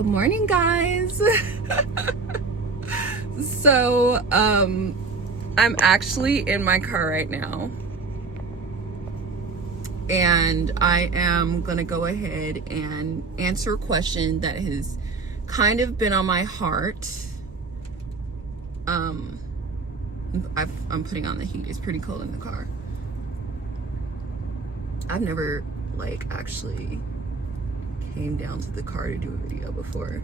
Good morning, guys. So, I'm actually in my car right now, and I am gonna go ahead and answer a question that has kind of been on my heart. I'm putting on the heat. It's pretty cold in the car. I've never actually came down to the car to do a video before,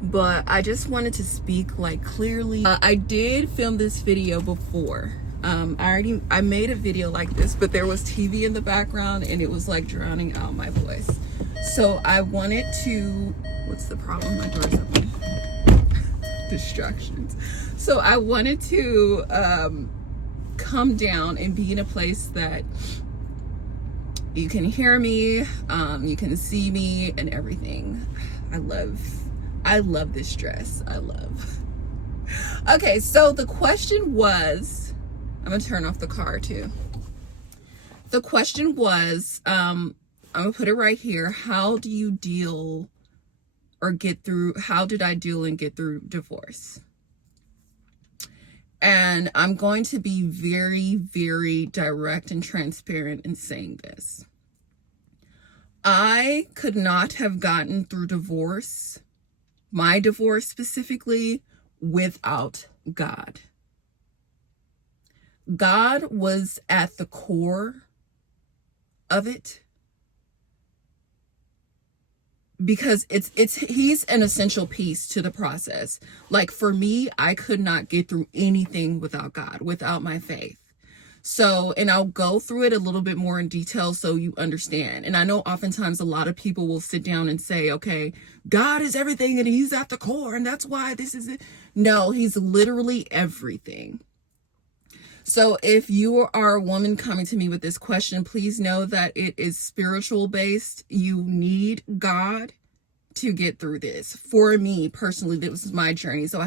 but I just wanted to speak clearly. I did film this video before. I made a video like this, but there was TV in the background and it was drowning out my voice. So I wanted to, what's the problem? My door's open. Distractions. So I wanted to come down and be in a place that you can hear me, you can see me and everything. I love this dress. Okay, so the question was, I'm gonna turn off the car too. The question was, I'm gonna put it right here. How do you deal or get through, how did I deal and get through divorce? And I'm going to be very, very direct and transparent in saying this. I could not have gotten through divorce, my divorce specifically, without God. God was at the core of it because he's an essential piece to the process. For me, I could not get through anything without God, without my faith. So, and I'll go through it a little bit more in detail so you understand. And I know oftentimes a lot of people will sit down and say, okay, God is everything and he's at the core and that's why this is it. No, he's literally everything. So if you are a woman coming to me with this question, please know that it is spiritual based. You need God to get through this. For me personally, this is my journey. So I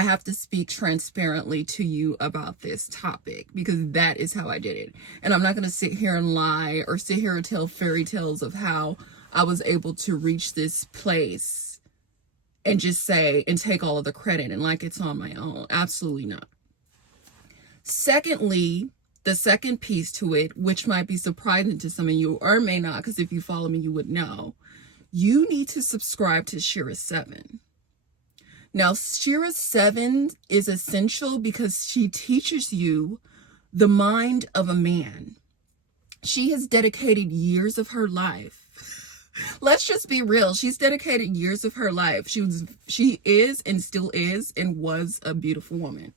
have to speak transparently to you about this topic because that is how I did it. And I'm not going to sit here and lie or sit here and tell fairy tales of how I was able to reach this place and just say and take all of the credit and it's on my own. Absolutely not. Secondly, the second piece to it, which might be surprising to some of you or may not, because if you follow me, you would know, you need to subscribe to Shira 7. Now, Shira 7 is essential because she teaches you the mind of a man. She has dedicated years of her life. Let's just be real. She's dedicated years of her life. She is and still is and was a beautiful woman.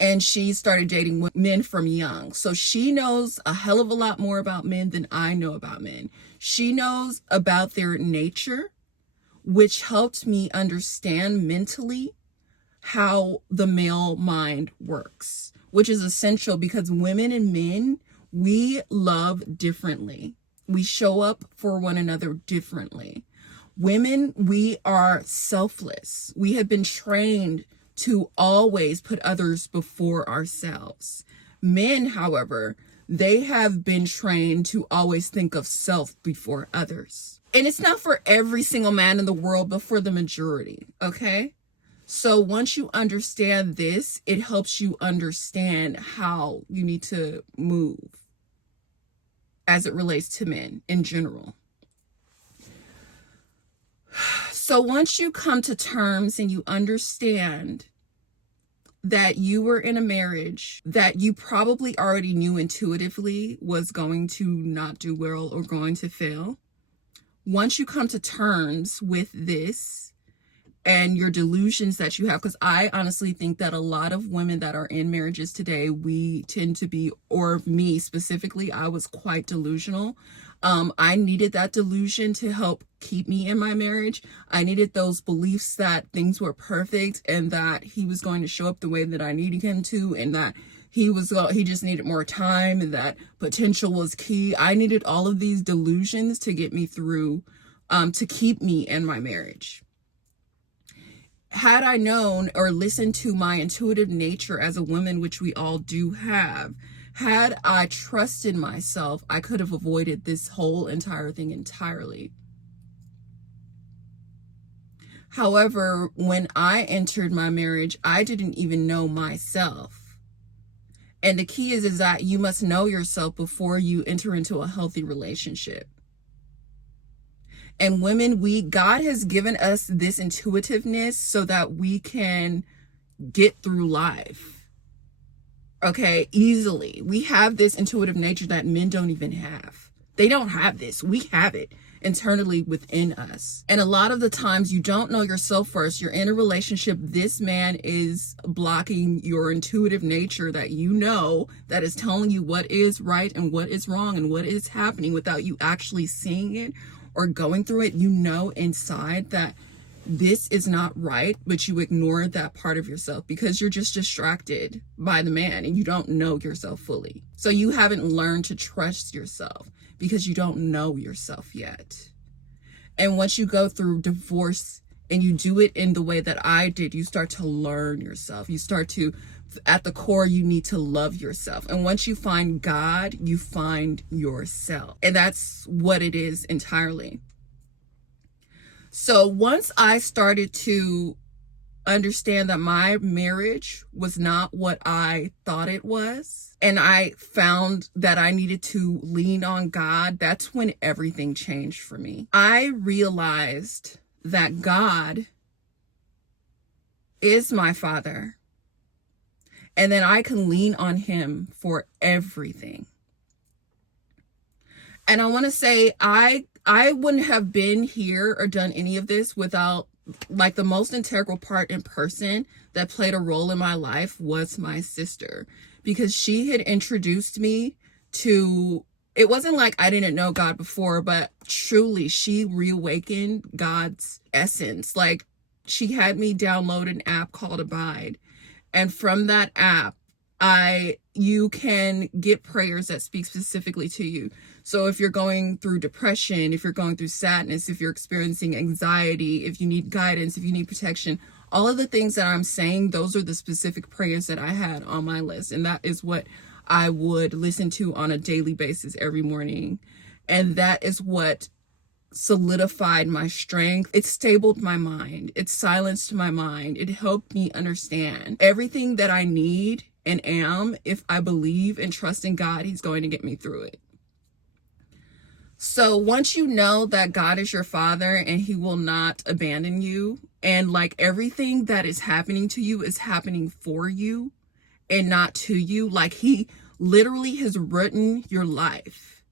And she started dating men from young. So she knows a hell of a lot more about men than I know about men. She knows about their nature, which helped me understand mentally how the male mind works, which is essential because women and men, we love differently. We show up for one another differently. Women, we are selfless. We have been trained to always put others before ourselves. Men, however, they have been trained to always think of self before others. And it's not for every single man in the world, but for the majority, okay? So once you understand this, it helps you understand how you need to move as it relates to men in general. So once you come to terms and you understand that you were in a marriage that you probably already knew intuitively was going to not do well or going to fail, once you come to terms with this and your delusions that you have, because I honestly think that a lot of women that are in marriages today, we tend to be, or me specifically, I was quite delusional. I needed that delusion to help keep me in my marriage. I needed those beliefs that things were perfect and that he was going to show up the way that I needed him to, and that he just needed more time and that potential was key. I needed all of these delusions to get me through, to keep me in my marriage. Had I known or listened to my intuitive nature as a woman, which we all do have, had I trusted myself, I could have avoided this whole entire thing entirely. However, when I entered my marriage, I didn't even know myself. And the key is that you must know yourself before you enter into a healthy relationship. And women, God has given us this intuitiveness so that we can get through life, okay, easily. We have this intuitive nature that men don't even have. They don't have this. We have it internally within us. And a lot of the times you don't know yourself first. You're in a relationship. This man is blocking your intuitive nature that you know, that is telling you what is right and what is wrong and what is happening without you actually seeing it or going through it. You know inside that this is not right, but you ignore that part of yourself because you're just distracted by the man and you don't know yourself fully. So you haven't learned to trust yourself because you don't know yourself yet. And once you go through divorce and you do it in the way that I did, you start to learn yourself. You start to, at the core, you need to love yourself. And once you find God, you find yourself. And that's what it is entirely. So once I started to understand that my marriage was not what I thought it was, and I found that I needed to lean on God, that's when everything changed for me. I realized that God is my Father, and then I can lean on Him for everything. And I want to say I wouldn't have been here or done any of this without, like, the most integral part in person that played a role in my life was my sister, because she had introduced me to, it wasn't like I didn't know God before, but truly she reawakened God's essence. Like, she had me download an app called Abide. And from that app, you can get prayers that speak specifically to you. So if you're going through depression, if you're going through sadness, if you're experiencing anxiety, if you need guidance, if you need protection, all of the things that I'm saying, those are the specific prayers that I had on my list. And that is what I would listen to on a daily basis every morning. And that is what solidified my strength. It stabled my mind. It silenced my mind. It helped me understand everything that I need and am. If I believe and trust in God, He's going to get me through it. So once you know that God is your Father and He will not abandon you, and like everything that is happening to you is happening for you and not to you, like He literally has written your life,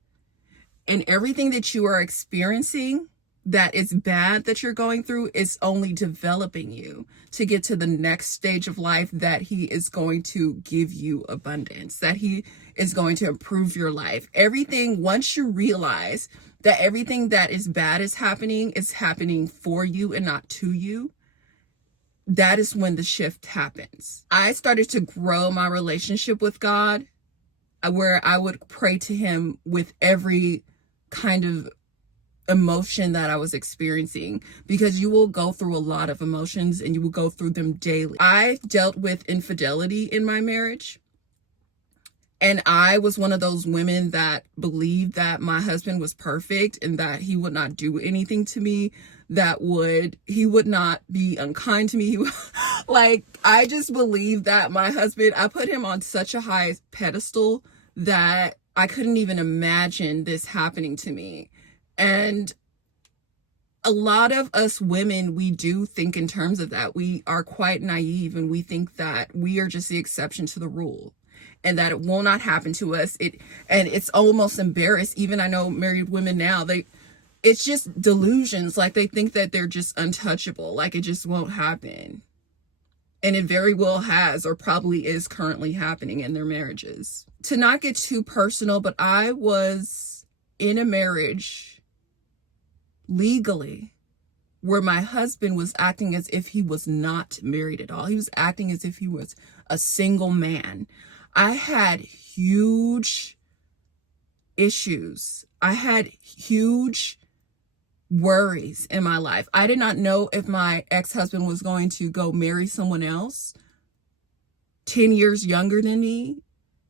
and everything that you are experiencing that is bad that you're going through is only developing you to get to the next stage of life, that He is going to give you abundance, that He is going to improve your life. Everything, once you realize that everything that is bad is happening for you and not to you, that is when the shift happens. I started to grow my relationship with God, where I would pray to Him with every kind of emotion that I was experiencing, because you will go through a lot of emotions and you will go through them daily. I dealt with infidelity in my marriage, and I was one of those women that believed that my husband was perfect and that he would not do anything to me, he would not be unkind to me. Like, I just believed that my husband, I put him on such a high pedestal that I couldn't even imagine this happening to me. And a lot of us women, we do think in terms of that. We are quite naive, and we think that we are just the exception to the rule, and that it will not happen to us. And it's almost embarrassed. Even I know married women now, it's just delusions. Like, they think that they're just untouchable, like it just won't happen. And it very well has, or probably is currently happening in their marriages. To not get too personal, but I was in a marriage legally where my husband was acting as if he was not married at all. He was acting as if he was a single man. I had huge issues. I had huge worries in my life. I did not know if my ex-husband was going to go marry someone else 10 years younger than me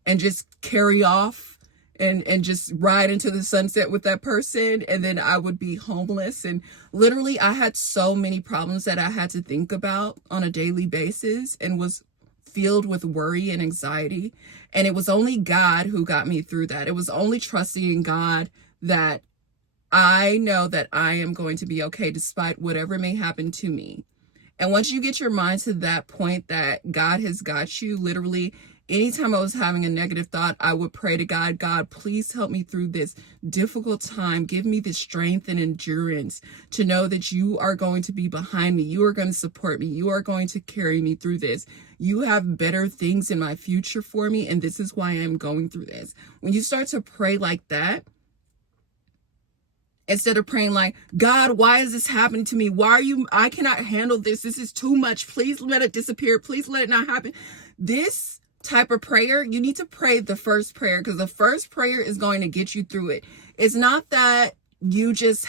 and just carry off and just ride into the sunset with that person, and then I would be homeless. And literally I had so many problems that I had to think about on a daily basis, and was filled with worry and anxiety. And it was only God who got me through that. It was only trusting in God that I know that I am going to be okay despite whatever may happen to me. And once you get your mind to that point that God has got you, literally, anytime I was having a negative thought, I would pray to God, God, please help me through this difficult time. Give me the strength and endurance to know that you are going to be behind me. You are going to support me. You are going to carry me through this. You have better things in my future for me, and this is why I'm going through this. When you start to pray like that, instead of praying like, God, why is this happening to me? I cannot handle this. This is too much. Please let it disappear. Please let it not happen. This type of prayer, you need to pray the first prayer, because the first prayer is going to get you through it. It's not that you just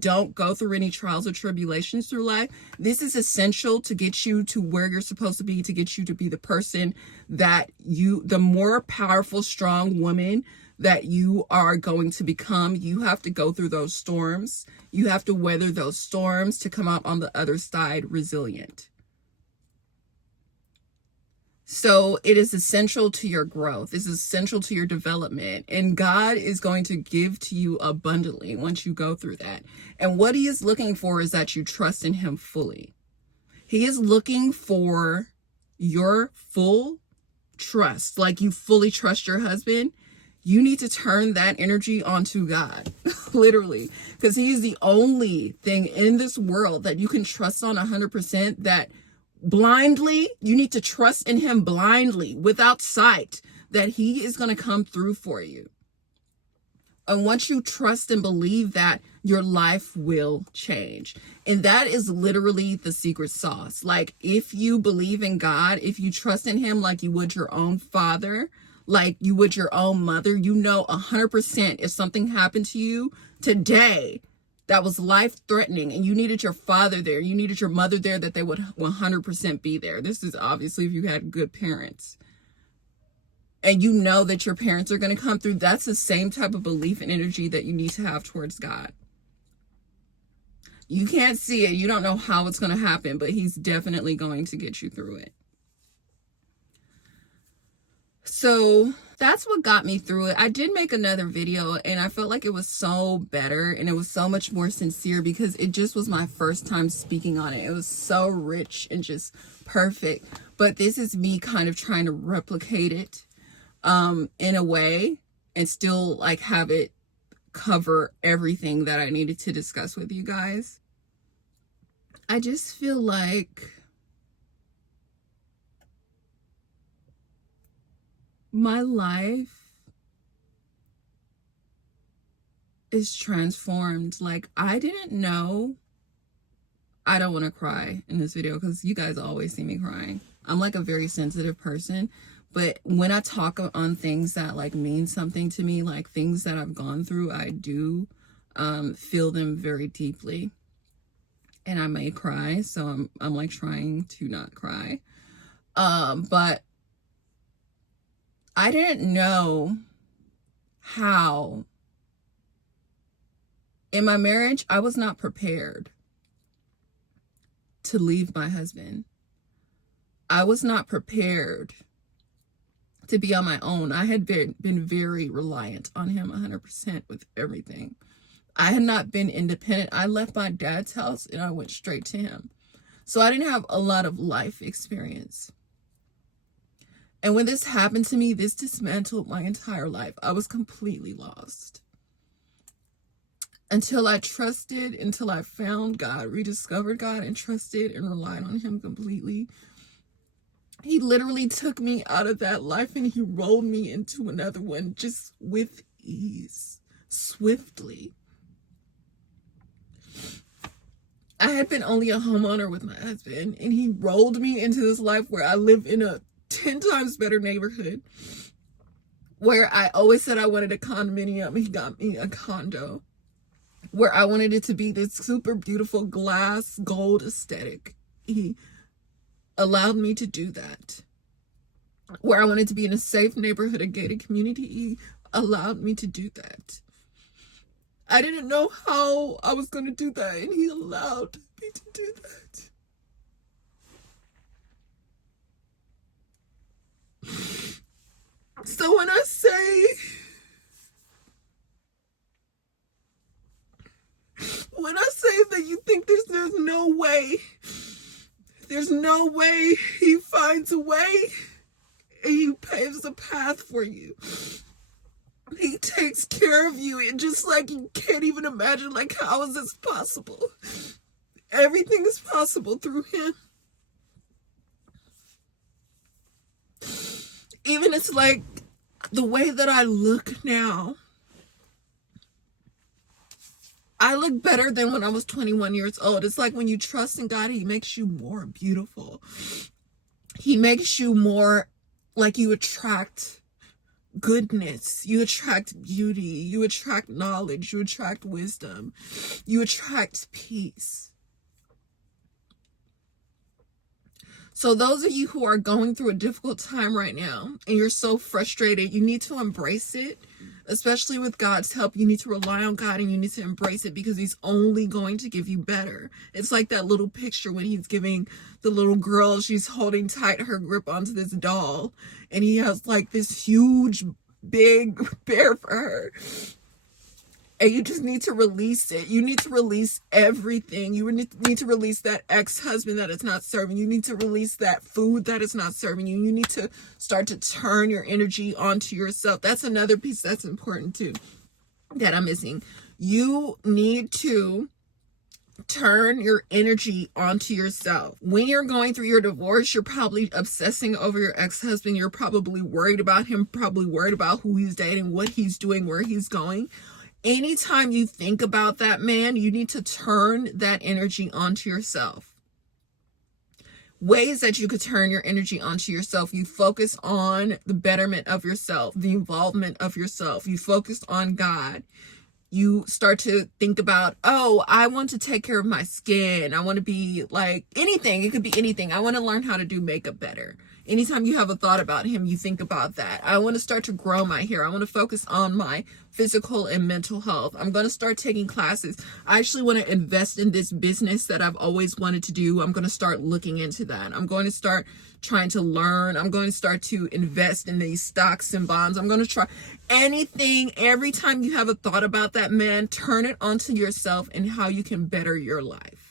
don't go through any trials or tribulations through life. This is essential to get you to where you're supposed to be, to get you to be the person that the more powerful, strong woman that you are going to become. You have to go through those storms. You have to weather those storms to come out on the other side resilient. So it is essential to your growth. It's essential to your development. And God is going to give to you abundantly once you go through that. And what he is looking for is that you trust in him fully. He is looking for your full trust, like you fully trust your husband. You need to turn that energy onto God, literally, because he is the only thing in this world that you can trust on 100%, that blindly, you need to trust in him blindly, without sight, that he is going to come through for you. And once you trust and believe that, your life will change. And that is literally the secret sauce. Like, if you believe in God, if you trust in him like you would your own father, like you would your own mother, 100% if something happened to you today that was life-threatening and you needed your father there, you needed your mother there, that they would 100% be there. This is obviously if you had good parents. And you know that your parents are going to come through. That's the same type of belief and energy that you need to have towards God. You can't see it. You don't know how it's going to happen, but he's definitely going to get you through it. So that's what got me through it. I did make another video and I felt like it was so better and it was so much more sincere, because it just was my first time speaking on it. It was so rich and just perfect. But this is me kind of trying to replicate it in a way and still like have it cover everything that I needed to discuss with you guys. I just feel like my life is transformed. Like, I didn't know. I don't want to cry in this video because you guys always see me crying. I'm like a very sensitive person, but when I talk on things that like mean something to me, like things that I've gone through, I do feel them very deeply, and I may cry. So I'm like trying to not cry. But I didn't know how. In my marriage, I was not prepared to leave my husband. I was not prepared to be on my own. I had been very reliant on him 100% with everything. I had not been independent. I left my dad's house and I went straight to him. So I didn't have a lot of life experience. And when this happened to me, this dismantled my entire life. I was completely lost. Until I trusted, until I found God, rediscovered God, and trusted and relied on him completely. He literally took me out of that life and he rolled me into another one just with ease, swiftly. I had been only a homeowner with my husband, and he rolled me into this life where I live in a 10 times better neighborhood, where I always said I wanted a condominium. He got me a condo where I wanted it to be this super beautiful glass gold aesthetic. He allowed me to do that. Where I wanted to be in a safe neighborhood, a gated community, he allowed me to do that. I didn't know how I was going to do that, and he allowed me to do that. So when I say that you think there's no way he finds a way, and he paves a path for you. He takes care of you, and just like you can't even imagine, like, how is this possible? Everything is possible through him. Even it's like the way that I look now. I look better than when I was 21 years old. It's like when you trust in God, he makes you more beautiful. He makes you more like you attract goodness. You attract beauty. You attract knowledge. You attract wisdom. You attract peace. So those of you who are going through a difficult time right now and you're so frustrated, you need to embrace it. Especially with God's help, you need to rely on God and you need to embrace it, because he's only going to give you better. It's like that little picture when he's giving the little girl, she's holding tight her grip onto this doll, and he has like this huge, big bear for her. And you just need to release it. You need to release everything. You need to release that ex-husband that is not serving. You need to release that food that is not serving you. You need to start to turn your energy onto yourself. That's another piece that's important too, that I'm missing. You need to turn your energy onto yourself. When you're going through your divorce, you're probably obsessing over your ex-husband. You're probably worried about him, probably worried about who he's dating, what he's doing, where he's going. Anytime you think about that man, you need to turn that energy onto yourself. Ways that you could turn your energy onto yourself: you focus on the betterment of yourself, the involvement of yourself. You focus on God. You start to think about, oh, I want to take care of my skin. I want to be like anything. It could be anything. I want to learn how to do makeup better. Anytime you have a thought about him, you think about that. I want to start to grow my hair. I want to focus on my physical and mental health. I'm going to start taking classes. I actually want to invest in this business that I've always wanted to do. I'm going to start looking into that. I'm going to start trying to learn. I'm going to start to invest in these stocks and bonds. I'm going to try anything. Every time you have a thought about that man, turn it onto yourself and how you can better your life.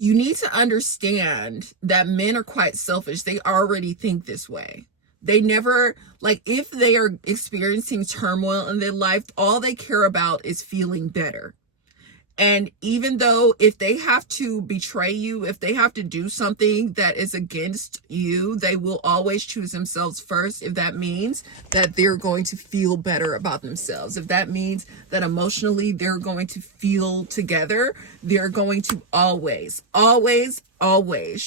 You need to understand that men are quite selfish. They already think this way. They never, like, if they are experiencing turmoil in their life, all they care about is feeling better. And even though if they have to betray you, if they have to do something that is against you, they will always choose themselves first. If that means that they're going to feel better about themselves, if that means that emotionally they're going to feel together, they're going to always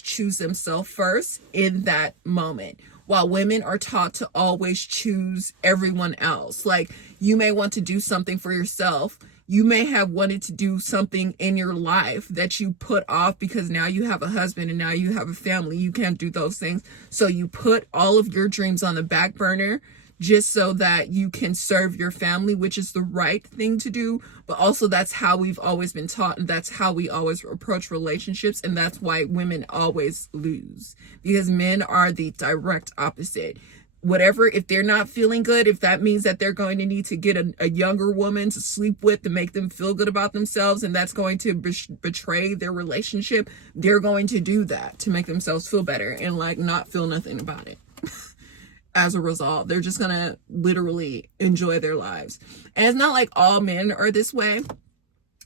choose themselves first in that moment. While women are taught to always choose everyone else. Like, you may want to do something for yourself. You may have wanted to do something in your life that you put off because now you have a husband and now you have a family. You can't do those things. So you put all of your dreams on the back burner just so that you can serve your family, which is the right thing to do. But also that's how we've always been taught, and that's how we always approach relationships. And that's why women always lose, because men are the direct opposite. Whatever, if they're not feeling good, if that means that they're going to need to get a younger woman to sleep with to make them feel good about themselves, and that's going to betray their relationship, they're going to do that to make themselves feel better and like not feel nothing about it. As a result, they're just gonna literally enjoy their lives. And it's not like all men are this way,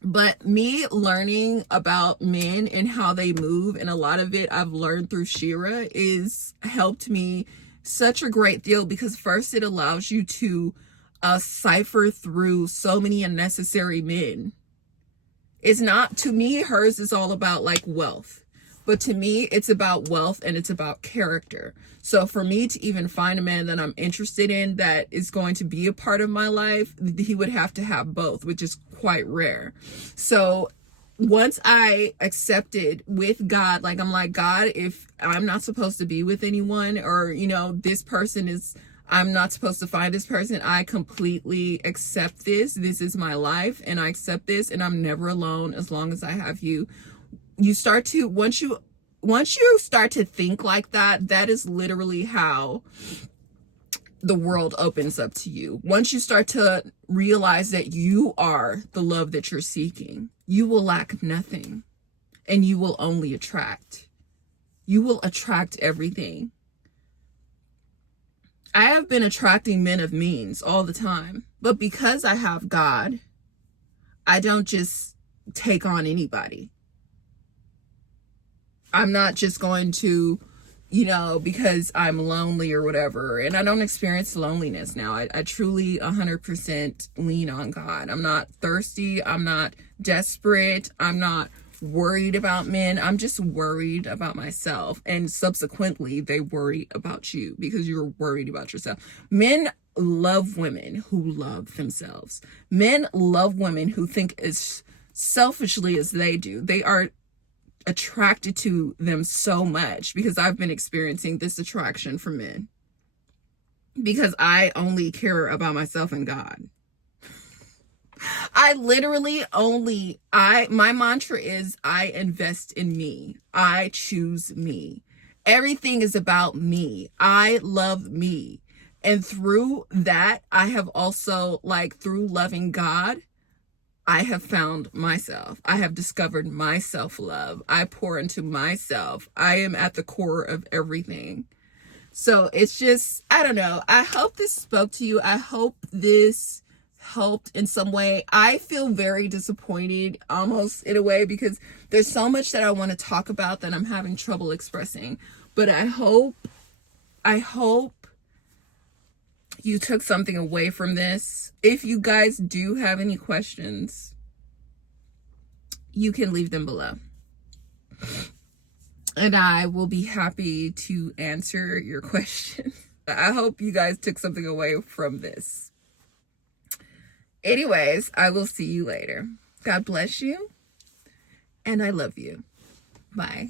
but me learning about men and how they move, and a lot of it I've learned through Shira, is helped me such a great deal, because first it allows you to cipher through so many unnecessary men. It's not, to me, hers is all about like wealth, but to me it's about wealth and it's about character. So for me to even find a man that I'm interested in that is going to be a part of my life, he would have to have both, which is quite rare. So once I accepted with God, like, I'm like, God, if I'm not supposed to be with anyone, or, you know, this person is I'm not supposed to find this person. I completely accept this. This is my life and I accept this, and I'm never alone as long as I have you. You start to, once you start to think like that, that is literally how the world opens up to you. Once you start to realize that you are the love that you're seeking, you will lack nothing, and you will only attract. You will attract everything. I have been attracting men of means all the time, but because I have God, I don't just take on anybody. I'm not just going to, because I'm lonely or whatever. And I don't experience loneliness now. I truly 100% lean on God. I'm not thirsty. I'm not desperate. I'm not worried about men. I'm just worried about myself. And subsequently, they worry about you because you're worried about yourself. Men love women who love themselves. Men love women who think as selfishly as they do. They are attracted to them so much because I've been experiencing this attraction from men because I only care about myself and God. I literally my mantra is I invest in me. I choose me. Everything is about me. I love me. And through that, I have also, through loving God, I have found myself. I have discovered my self-love. I pour into myself. I am at the core of everything. So it's just, I don't know. I hope this spoke to you. I hope this helped in some way. I feel very disappointed almost in a way because there's so much that I want to talk about that I'm having trouble expressing. But I hope you took something away from this. If you guys do have any questions, you can leave them below. And I will be happy to answer your question. I hope you guys took something away from this. Anyways, I will see you later. God bless you. And I love you. Bye.